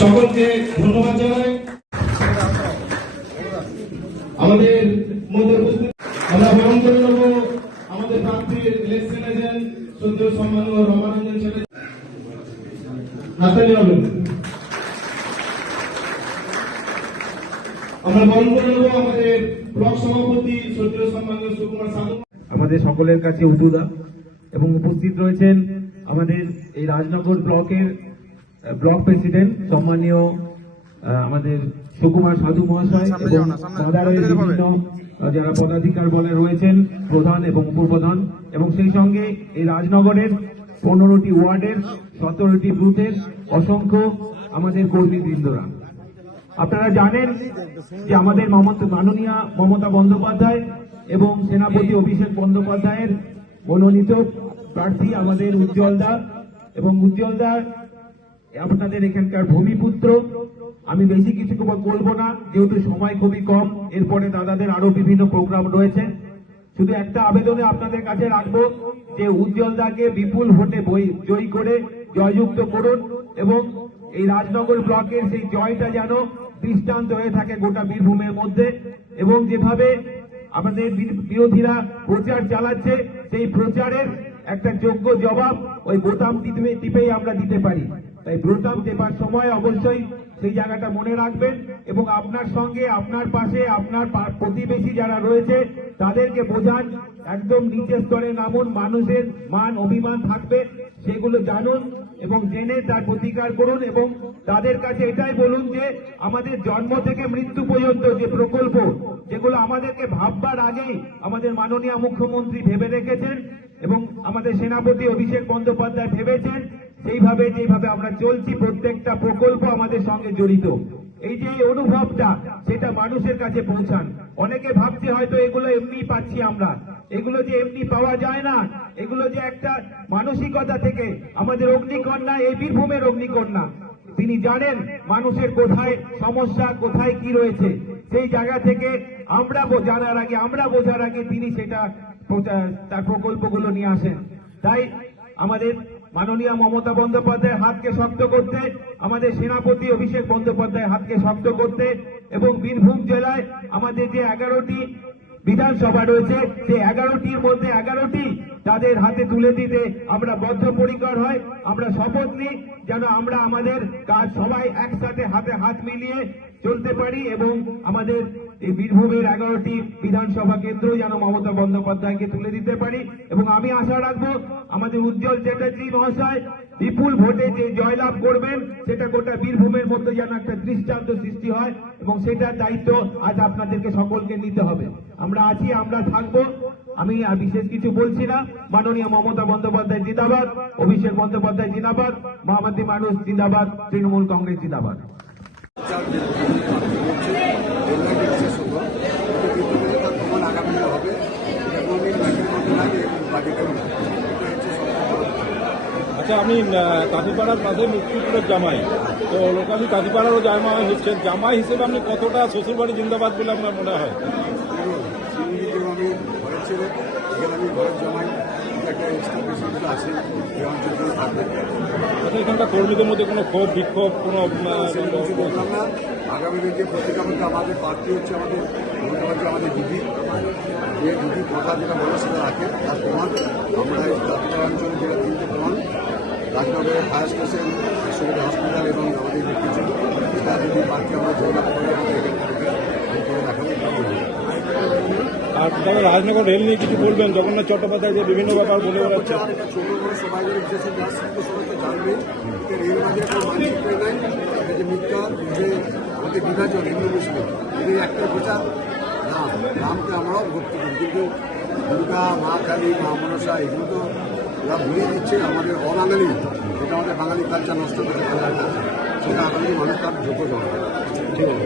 সকলকে ধন্যবাদ জানাই। আমাদের মধ্যে আমরা বরণ করে নেব আমাদের প্রার্থীর ইলেকশন এজেন্ট শ্রদ্ধেয় সম্মানীয় রমারঞ্জন চ্যাটার্জি। হাততালি হবে। আমরা বরণ করে নেব আমাদের ব্লক সভাপতি শ্রদ্ধেয় সম্মানীয় সুকুমার সাধু। আমাদের সকলের কাছে উদুদা এবং উপস্থিত রয়েছেন আমাদের এই রাজনগর ব্লকের ব্লক প্রেসিডেন্ট সম্মানীয় আমাদের সুকুমার সাধু মহাশয় এবং সদারয়ের বিভিন্ন যারা পদাধিকার বলে রয়েছেন প্রধান এবং উপপ্রধান, এবং সেই সঙ্গে এই রাজনগরের 15টি ওয়ার্ডের 17টি বুথের অসংখ্য আমাদের কর্মীবৃন্দরা। আপনারা জানেন যে আমাদের মাননীয় মমতা বন্দ্যোপাধ্যায় এবং সেনাপতি অভিষেক বন্দ্যোপাধ্যায়ের মনোনীত প্রার্থী আমাদের উজ্জ্বলদা, এবং উজ্জ্বলদা আপনাদের এখানকার ভূমিপুত্র। আমি বেশি কিছু বলবো না, যেহেতু সময় খুবই কম, এরপরে দাদাদের আরো বিভিন্ন প্রোগ্রাম রয়েছে। শুধু একটা আবেদনে আপনাদের কাছে রাখবো যে উজ্জ্বলদাকে বিপুল ভোটে জয়ী করে জয়যুক্ত করুন, এবং এই রাজনগর ব্লকের সেই জয়টা যেন দৃষ্টান্ত হয়ে থাকে গোটা বীরভূমের মধ্যে, এবং যেভাবে আমাদের বিরোধীরা প্রচার চালাচ্ছে সেই প্রচারের একটা যোগ্য জবাব ওই বোতাম টিপেই আমরা দিতে পারি। তাই বোতাম টেপার সময় অবশ্যই সেই জায়গাটা মনে রাখবেন, এবং আপনার সঙ্গে আপনার পাশে আপনার প্রতিবেশী যারা রয়েছে তাদেরকে বোঝান, একদম নিচের স্তরে নামুন, মানুষের মান অভিমান থাকবে সেগুলো জানুন এবং জেনে তার প্রতিকার করুন, এবং তাদের কাছে এটাই বলুন যে আমাদের জন্ম থেকে মৃত্যু পর্যন্ত যে প্রকল্প যেগুলো আমাদেরকে ভাববার আগেই আমাদের মাননীয় মুখ্যমন্ত্রী ভেবে রেখেছেন এবং আমাদের সেনাপতি অভিষেক বন্দ্যোপাধ্যায় ভেবেছেন, সেইভাবে যেভাবে আমরা চলছি প্রত্যেকটা প্রকল্প আমাদের সঙ্গে জড়িত। এই যে অনুভবটা সেটা মানুষের কাছে পৌঁছান। অনেকে ভাবছে হয়তো এগুলো এমনি পাচ্ছি আমরা, এগুলো যে এমনি পাওয়া যায় না, এগুলো যে একটা মানসিকতা থেকে আমাদের অগ্নিকন্যা, এই বীরভূমের অগ্নিকন্যা, তিনি জানেন মানুষের কোথায় সমস্যা, কোথায় কি রয়েছে, সেই জায়গা থেকে আমরা জানার আগে, আমরা বোঝার আগে তিনি সেটা তার প্রকল্পগুলো নিয়ে আসেন। তাই আমাদের মাননীয় মমতা বন্দ্যোপাধ্যায়ের হাতকে শক্ত করতে, আমাদের সেনাপতি অভিষেক বন্দ্যোপাধ্যায়ের হাতকে শক্ত করতে, এবং বীরভূম জেলায় আমাদের যে 11টি বিধানসভা রয়েছে সেই 11টির মধ্যে 11টি তাদের হাতে তুলে দিতে আমরা বদ্ধপরিকর হয়। আমরা শপথ নিই যেন আমরা আমাদের কাজ সবাই একসাথে হাতে হাত মিলিয়ে চলতে পারি, এবং আমাদের এই বীরভূমের 11টি বিধানসভা কেন্দ্র যেন মমতা বন্দ্যোপাধ্যায়কে তুলে দিতে পারি। এবং আমি আশা রাখবো আমাদের উজ্জ্বল চ্যাটার্জি মহাশয় বিপুল ভোটে যে জয়লাভ করবেন সেটা গোটা বীরভূমের মধ্যে যেন একটা দৃষ্টান্ত সৃষ্টি হয়, এবং সেটার দায়িত্ব আজ আপনাদেরকে সকলকে নিতে হবে। আমরা আছি, আমরা থাকবো। আমি আর বিশেষ কিছু বলছি না। মাননীয় মমতা বন্দ্যোপাধ্যায় জিন্দাবাদ, অভিষেক বন্দ্যোপাধ্যায় জিন্দাবাদ, মহামাতী মানুষ জিন্দাবাদ, তৃণমূল কংগ্রেস জিন্দাবাদ। আচ্ছা, আমি কাঁথিপাড়ার পাশে মুক্তিপুরের জামাই, তো লোকালি কাঁথিপাড়ারও জামাই হচ্ছে, জামাই হিসেবে আপনি কতটা শ্বশুরবাড়ি জিন্দাবাদ বলে আপনার মনে হয়? এখানকার কর্মীদের মধ্যে কোনো ক্ষোভ বিক্ষোভ কোনো আগামী দিনে প্রতিকারটা আমাদের প্রার্থী হচ্ছে আমাদের দিদি, যে দিদি কথা যেটা বলে সেটা রাখে, তার প্রমাণ আমরা এই কাঁথিপাড়া অঞ্চলে যেটা 3টে প্রমাণ, রাজনগরের ফায়ার স্টেশন, বিশ্ববিদ্যালয় হসপিটাল এবং আমাদের কিছু সেটা যদি প্রার্থী আমরা জয়লাভ করে আমাদের করে দেখাতে পারবো। আর তবে রাজনগর রেল নিয়ে কিছু বলবেন? জগন্নাথ চট্টোপাধ্যায় যে বিভিন্ন ব্যাপার বলে বেড়াচ্ছে, ছোট বড় সবাই বিশেষ সবাই তো জানবে যে রেল মাঝে কোনো মানসিক নাই, যে মিথ্যা যে আমাদের বিভাজন হিন্দু মুসলিম এদের একটা প্রচার রামকে আমরাও ভক্তি করি, কিন্তু দুর্গা, মা কালী, মা মনসা এগুলো তো ওরা ভুলিয়ে দিচ্ছে আমাদের অবাঙালি, এটা আমাদের বাঙালি কালচার নষ্ট করতে পারে, সেটা আগামী মানুষ তার যোগ্য জবাব।